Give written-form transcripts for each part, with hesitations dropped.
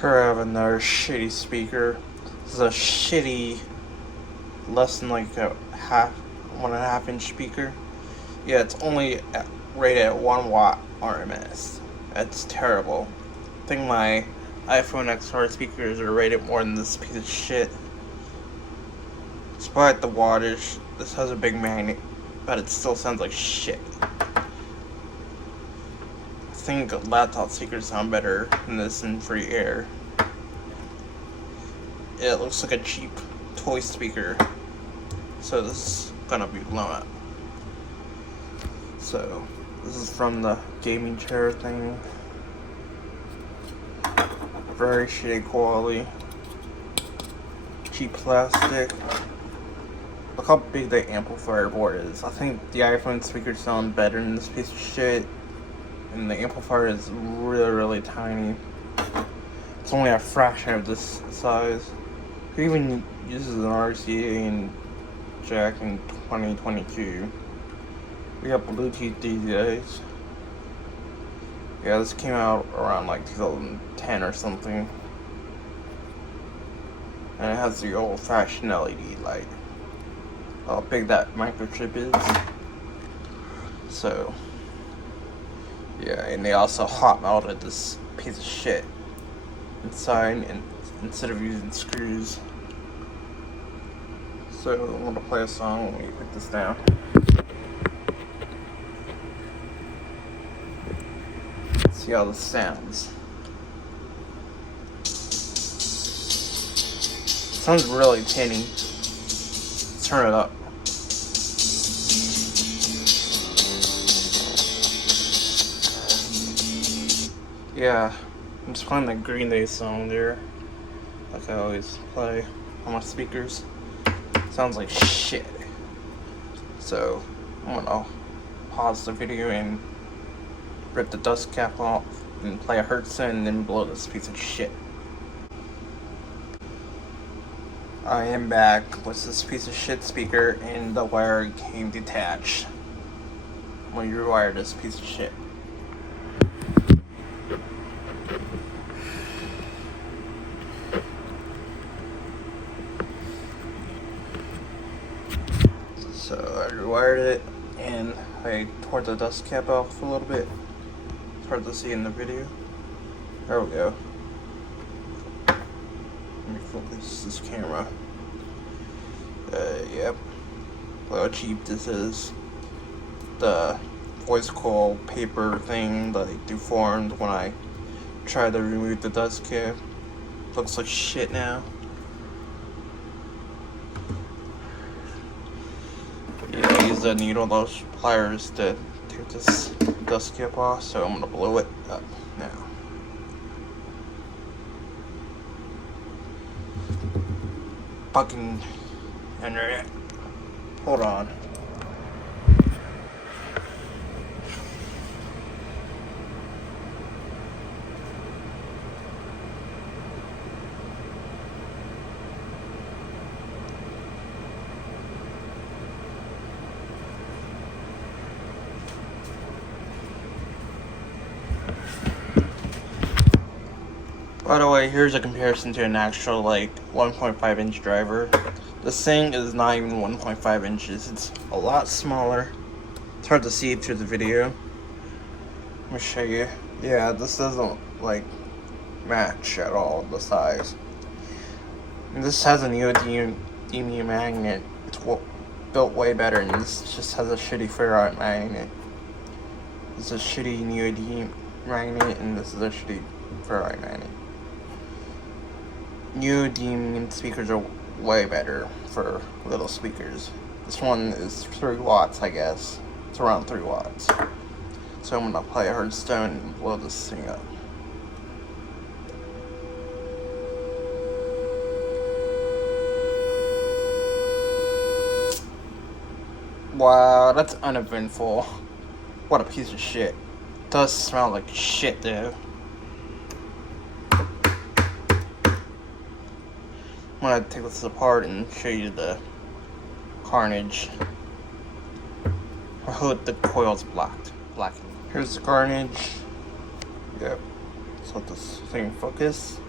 Here I have another shitty speaker. This is a shitty, less than like a 1.5 inch speaker. Yeah, it's only rated at 1 watt RMS. That's terrible. I think my iPhone XR speakers are rated more than this piece of shit. Despite the wattage, this has a big magnet, but it still sounds like shit. I think laptop speakers sound better than this in free air. It looks like a cheap toy speaker, so this is gonna be blown up. So this is from the gaming chair thing. Very shitty quality, cheap plastic. Look how big the amplifier board is. I think the iPhone speakers sound better than this piece of shit, and the amplifier is really tiny. It's only a fraction of this size. It even uses an RCA and jack in 2022. We got Bluetooth these days. Yeah, this came out around like 2010 or something. And it has the old-fashioned LED light. How big that microchip is. So, yeah, and they also hot melted this piece of shit inside, and instead of using screws. So I'm gonna play a song when we put this down. Let's see how this sounds. It sounds really tinny. Let's turn it up. Yeah, I'm just playing the Green Day song there, like I always play on my speakers. Sounds like shit. So I'm gonna pause the video and rip the dust cap off and play a Hertzen and then blow this piece of shit. I am back with this piece of shit speaker, and the wire came detached. I'm gonna rewire this piece of shit. So I rewired it, and I tore the dust cap off a little bit. It's hard to see in the video. There we go. Let me focus this camera. Yep. Look how cheap this is. The voice coil paper thing that deformed when I tried to remove the dust cap. Looks like shit now. Yeah, I used a needle and those pliers to take this dust cap off, so I'm gonna blow it up now. Fucking internet. Hold on. By the way, here's a comparison to an actual, like, 1.5 inch driver. This thing is not even 1.5 inches. It's a lot smaller. It's hard to see through the video. Let me show you. Yeah, this doesn't, like, match at all, the size. And this has a neodymium magnet. It's built way better, and this just has a shitty ferrite magnet. This is a shitty neodymium magnet, and this is a shitty ferrite magnet. Neodymium speakers are way better for little speakers. This one is 3 watts, I guess. It's around 3 watts. So I'm gonna play a Hertzen and blow this thing up. Wow, that's uneventful. What a piece of shit. It does smell like shit though. I'm gonna take this apart and show you the carnage. I hope the coil's blackened. Here's the carnage. Yep. Let's let this thing focus.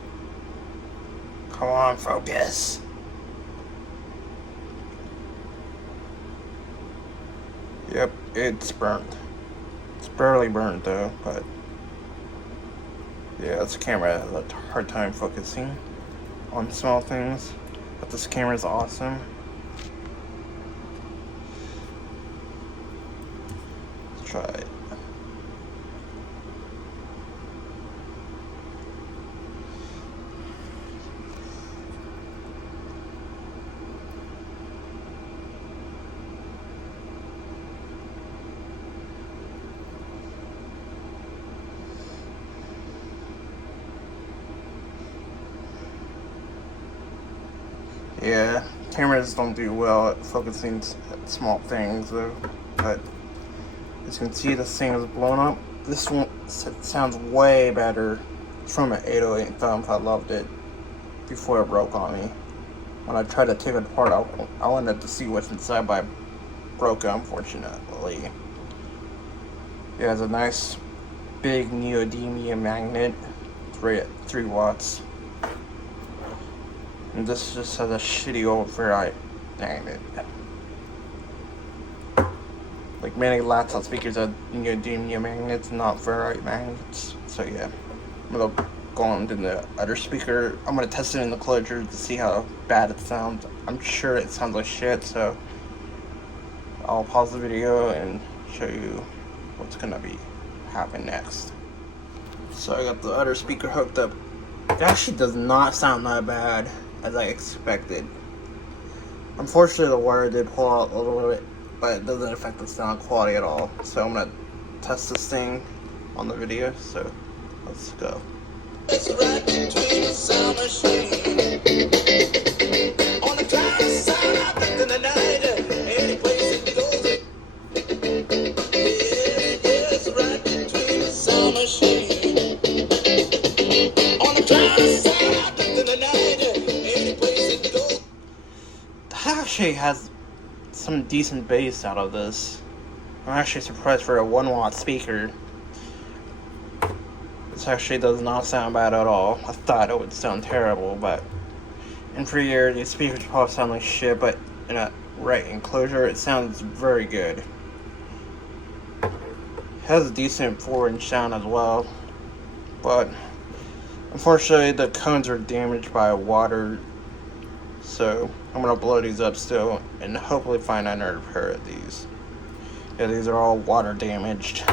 Come on, focus. Yep, it's burnt. It's barely burnt though, but yeah, this camera has a hard time focusing on small things. But this camera is awesome. Let's try it. Yeah, cameras don't do well at focusing at small things though, but as you can see, this thing is blown up. This one sounds way better. It's from an 808 thumb. I loved it before it broke on me. When I tried to take it apart, I wanted to see what's inside, but I broke it, unfortunately. It has a nice big neodymium magnet. It's right at 3 watts. And this just has a shitty old ferrite magnet. Like many laptop speakers have neodymium magnets, not ferrite magnets. So yeah, I'm gonna go on to the other speaker. I'm gonna test it in the closure to see how bad it sounds. I'm sure it sounds like shit, so I'll pause the video and show you what's gonna be happen next. So I got the other speaker hooked up. It actually does not sound that bad as I expected. Unfortunately, the wire did pull out a little bit, but it doesn't affect the sound quality at all. So I'm gonna test this thing on the video. So let's go. It's right between the sound machine. On the cloud side, I think in the night, any place it goes. It's right between the sound machine. On the cloud side, I think in the night, any place it goes. That actually has some decent bass out of this. I'm actually surprised for a 1 watt speaker. This actually does not sound bad at all. I thought it would sound terrible, but in free air, these speakers probably sound like shit, but in a right enclosure, it sounds very good. It has a decent 4-inch sound as well, but unfortunately, the cones are damaged by water, so I'm gonna blow these up still and hopefully find another pair of these. Yeah, these are all water damaged.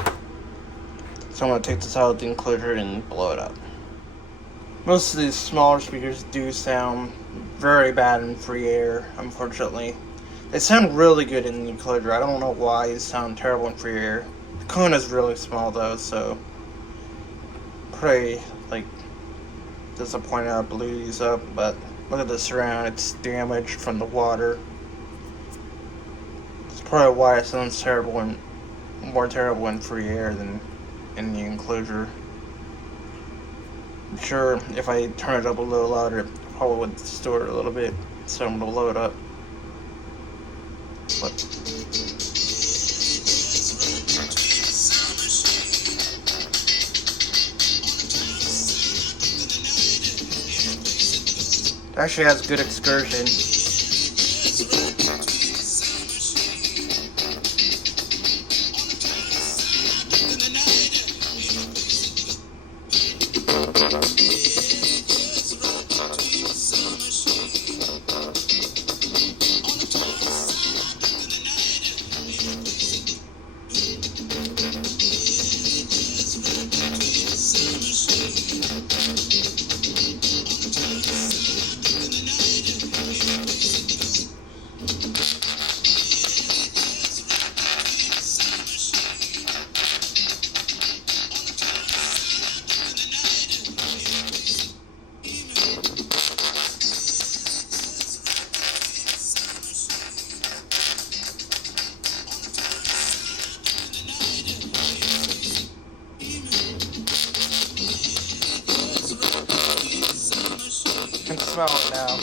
So I'm gonna take this out of the enclosure and blow it up. Most of these smaller speakers do sound very bad in free air, unfortunately. They sound really good in the enclosure. I don't know why they sound terrible in free air. The cone is really small though, so pretty disappointed I blew these up, but look at the surround, it's damaged from the water. It's probably why it sounds terrible and more terrible in free air than in the enclosure. I'm sure if I turn it up a little louder, it probably would distort it a little bit, so I'm gonna blow it up. But it actually has good excursion. You can smell it now.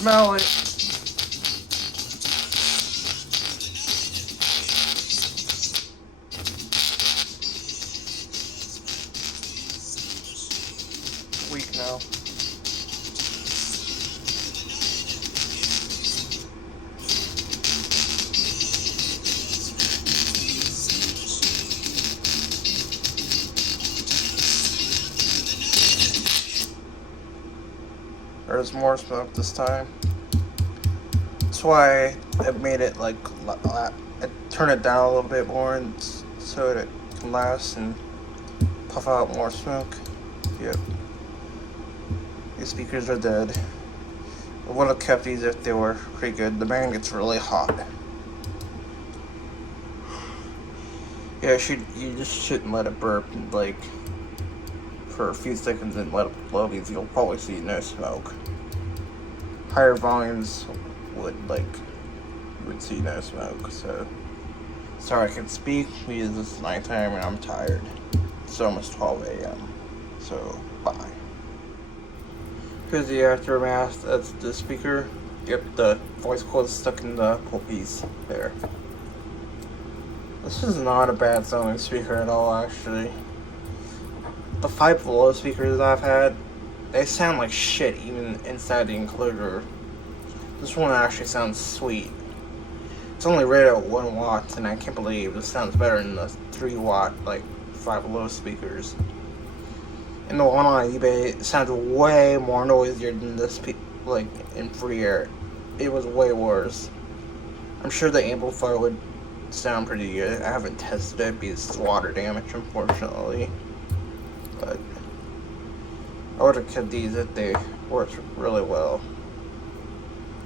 Smell it. Weak now. There's more smoke this time. That's why I made it like I turned it down a little bit more, and so it can last and puff out more smoke. Yep. These speakers are dead. I would have kept these if they were pretty good. The band gets really hot. Yeah, you just shouldn't let it burp like for a few seconds and let it blow, because you'll probably see no smoke. Higher volumes would see no smoke. So sorry I can speak because it's nighttime and I'm tired. It's almost 12 a.m. So bye. Here's the aftermath. That's the speaker. Yep, the voice cord is stuck in the pull piece there. This is not a bad sounding speaker at all, actually. The 5 below speakers I've had, they sound like shit even inside the enclosure. This one actually sounds sweet. It's only rated at 1 watt, and I can't believe it sounds better than the 3 watt, like 5 below speakers. And the one on eBay sounds way more noisier than this, like in free air. It was way worse. I'm sure the amplifier would sound pretty good. I haven't tested it because it's water damage, unfortunately. But I would have kept these if they worked really well.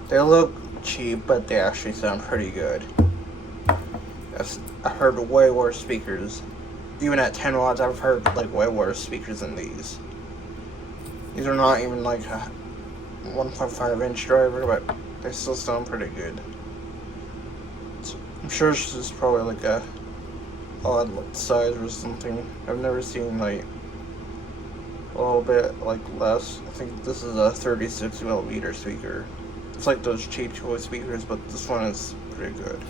They look cheap, but they actually sound pretty good. I heard way worse speakers. Even at 10 watts, I've heard like way worse speakers than these. These are not even like a 1.5 inch driver, but they still sound pretty good. I'm sure this is probably like a odd size or something. I've never seen like a little bit like less. I think this is a 36 millimeter speaker. It's like those cheap toy speakers, but this one is pretty good.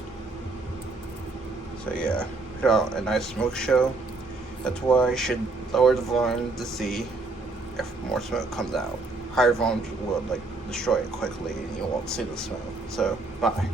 So yeah, got a nice smoke show. That's why I should lower the volume to see if more smoke comes out. Higher volumes will like destroy it quickly and you won't see the smoke. So bye.